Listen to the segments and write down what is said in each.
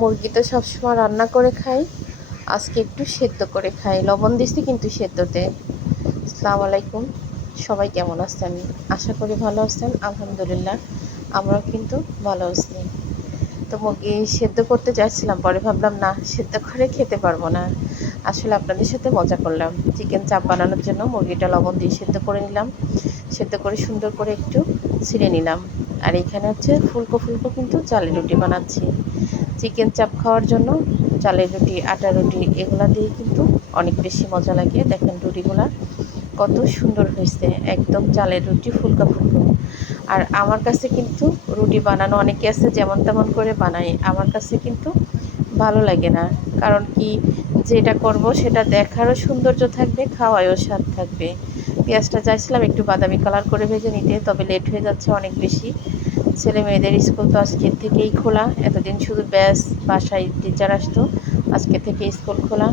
মুরগি তো সবসময় রান্না করে খাই, আজকে একটু সেদ্ধ করে খাই। লবণ দিছি কিন্তু সেদ্ধতে। আসসালামু আলাইকুম, সবাই কেমন আছেন? আশা করি ভালো আছেন। আলহামদুলিল্লাহ আমরাও কিন্তু ভালো আছি। তো মুরগি সেদ্ধ করতে চাইছিলাম, পরে ভাবলাম না, সেদ্ধ করে খেতে পারবো না। আসলে আপনাদের সাথে মজা করলাম। চিকেন চাপ বানানোর জন্য মুরগিটা লবণ দিয়ে সেদ্ধ করে নিলাম। সেদ্ধ করে সুন্দর করে একটু ছিঁড়ে নিলাম। আর এখানে হচ্ছে ফুলকো ফুলকো কিন্তু চালের রুটি বানাচ্ছি। চিকেন চাপ খাওয়ার জন্য চালের রুটি, আটা রুটি এগুলা দিয়ে কিন্তু অনেক বেশি মজা লাগে। দেখেন রুটিগুলা কত সুন্দর হয়েছে, একদম চালের রুটি ফুলকা ফুলকো। আর আমার কাছে কিন্তু রুটি বানানো অনেকে আছে যেমন তেমন করে বানায়, আমার কাছে কিন্তু ভালো লাগে না। কারণ কি, যেটা করব সেটা দেখারও সৌন্দর্য থাকবে, খাওয়ায়ও স্বাদ থাকবে। পেঁয়াজটা চাইছিলাম একটু বাদামি কালার করে ভেজে নিতে, তবে লেট হয়ে যাচ্ছে অনেক বেশি। ছেলে মেয়েদের স্কুল তো আজকের থেকেই খোলা। এতদিন শুধু ব্যাস বাসায় টিচার আসতো, আজকে থেকে স্কুল খোলা।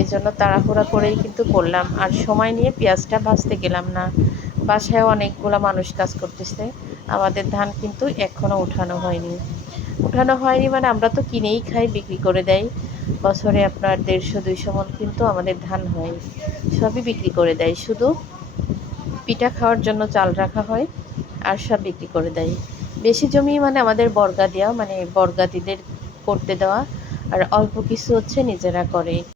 এই জন্য তাড়াহুড়া করেই কিন্তু করলাম, আর সময় নিয়ে পেঁয়াজটা ভাজতে গেলাম না। বাসায় অনেকগুলো মানুষ কাজ করতেছে। আমাদের ধান কিন্তু এখনও উঠানো হয়নি। মানে আমরা তো কিনেই খাই, বিক্রি করে দেয়। বছরে আপনার 150-200 মণ কিন্তু আমাদের ধান হয়, সবই বিক্রি করে দেয়। শুধু পিঠা খাওয়ার জন্য চাল রাখা হয়, আর সব বিক্রি করে দেয়। বেশি জমি মানে আমাদের বর্গা দেওয়া, মানে বর্গাদিদের করতে দেওয়া, আর অল্প কিছু হচ্ছে নিজেরা করে।